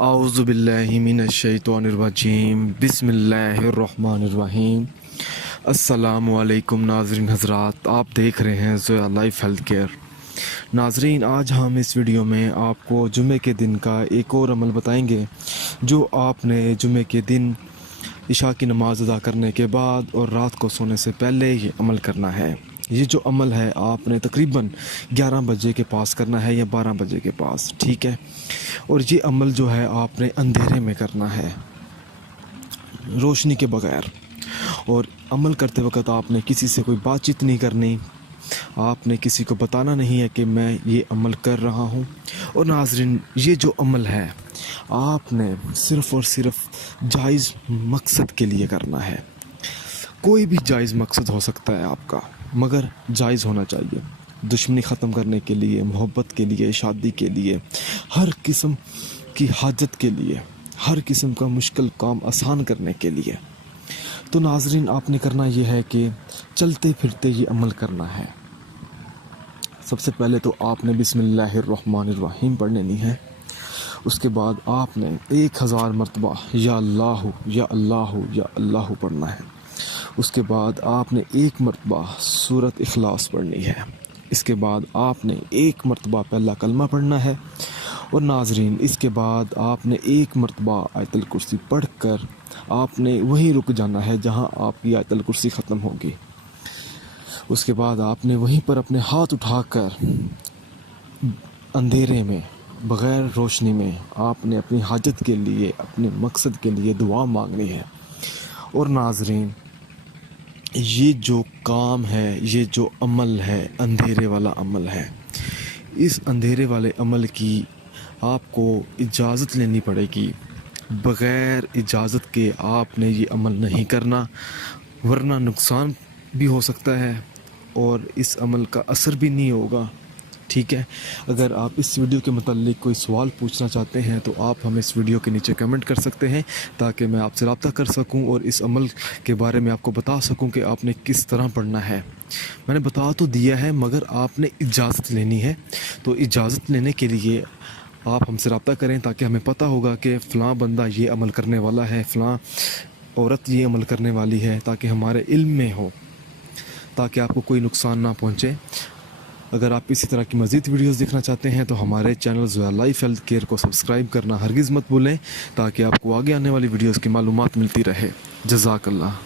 اعوذ باللہ من الشیطان الرجیم بسم اللہ الرحمن الرحیم۔ السلام علیکم ناظرین حضرات، آپ دیکھ رہے ہیں زویا لائف ہیلتھ کیئر۔ ناظرین، آج ہم اس ویڈیو میں آپ کو جمعے کے دن کا ایک اور عمل بتائیں گے جو آپ نے جمعے کے دن عشاء کی نماز ادا کرنے کے بعد اور رات کو سونے سے پہلے یہ عمل کرنا ہے۔ یہ جو عمل ہے آپ نے تقریباً 11 بجے کے پاس کرنا ہے یا 12 بجے کے پاس، ٹھیک ہے؟ اور یہ عمل جو ہے آپ نے اندھیرے میں کرنا ہے، روشنی کے بغیر۔ اور عمل کرتے وقت آپ نے کسی سے کوئی بات چیت نہیں کرنی، آپ نے کسی کو بتانا نہیں ہے کہ میں یہ عمل کر رہا ہوں۔ اور ناظرین، یہ جو عمل ہے آپ نے صرف اور صرف جائز مقصد کے لیے کرنا ہے۔ کوئی بھی جائز مقصد ہو سکتا ہے آپ کا، مگر جائز ہونا چاہیے۔ دشمنی ختم کرنے کے لیے، محبت کے لیے، شادی کے لیے، ہر قسم کی حاجت کے لیے، ہر قسم کا مشکل کام آسان کرنے کے لیے۔ تو ناظرین، آپ نے کرنا یہ ہے کہ چلتے پھرتے یہ عمل کرنا ہے۔ سب سے پہلے تو آپ نے بسم اللہ الرحمن الرحیم پڑھ لینی ہے۔ اس کے بعد آپ نے 1000 مرتبہ یا اللہ یا اللہ یا اللہ پڑھنا ہے۔ اس کے بعد آپ نے 1 مرتبہ سورۃ اخلاص پڑھنی ہے۔ اس کے بعد آپ نے 1 مرتبہ پہلا کلمہ پڑھنا ہے۔ اور ناظرین، اس کے بعد آپ نے 1 مرتبہ آیت الکرسی پڑھ کر آپ نے وہیں رک جانا ہے جہاں آپ کی آیت الکرسی ختم ہوگی۔ اس کے بعد آپ نے وہیں پر اپنے ہاتھ اٹھا کر اندھیرے میں، بغیر روشنی میں، آپ نے اپنی حاجت کے لیے، اپنے مقصد کے لیے دعا مانگنی ہے۔ اور ناظرین، یہ جو کام ہے، یہ جو عمل ہے، اندھیرے والا عمل ہے، اس اندھیرے والے عمل کی آپ کو اجازت لینی پڑے گی۔ بغیر اجازت کے آپ نے یہ عمل نہیں کرنا، ورنہ نقصان بھی ہو سکتا ہے اور اس عمل کا اثر بھی نہیں ہوگا، ٹھیک ہے؟ اگر آپ اس ویڈیو کے متعلق کوئی سوال پوچھنا چاہتے ہیں تو آپ ہمیں اس ویڈیو کے نیچے کمنٹ کر سکتے ہیں تاکہ میں آپ سے رابطہ کر سکوں اور اس عمل کے بارے میں آپ کو بتا سکوں کہ آپ نے کس طرح پڑھنا ہے۔ میں نے بتا تو دیا ہے، مگر آپ نے اجازت لینی ہے۔ تو اجازت لینے کے لیے آپ ہم سے رابطہ کریں تاکہ ہمیں پتہ ہوگا کہ فلاں بندہ یہ عمل کرنے والا ہے، فلاں عورت یہ عمل کرنے والی ہے، تاکہ ہمارے علم میں ہو، تاکہ آپ کو کوئی نقصان نہ پہنچے۔ اگر آپ اسی طرح کی مزید ویڈیوز دیکھنا چاہتے ہیں تو ہمارے channel Zoya life health care کو سبسکرائب کرنا ہرگز مت بھولیں تاکہ آپ کو آگے آنے والی ویڈیوز کی معلومات ملتی رہے۔ جزاک اللہ۔